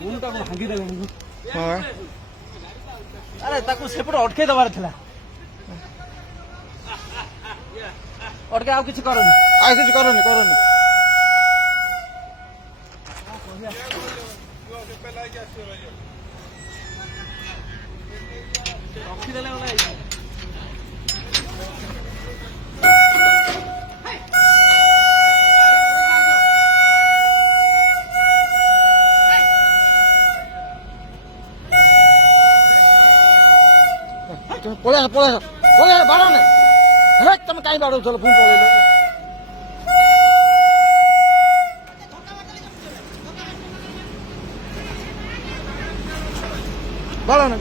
ବୁମ୍ଟା କଣ ଭାଙ୍ଗି ଦେଲେଣି? ହଁ ଆରେ ତାକୁ ସେପଟେ ଅଟକେଇ ଦେବାର ଥିଲା। ଅଟକେ ଆଉ କିଛି କରନି। ଆଉ କିଛି କରନି କରନି। ରଖିଦେଲେ ଗଲା ଏଇଟା। ପଳେଇ ବାଡ଼ନି। ହେ ତମେ କାହିଁ ବାଡ଼ଉଥିଲ ପୁଣି ପଳେଇଲ। ବାଡ଼ନି।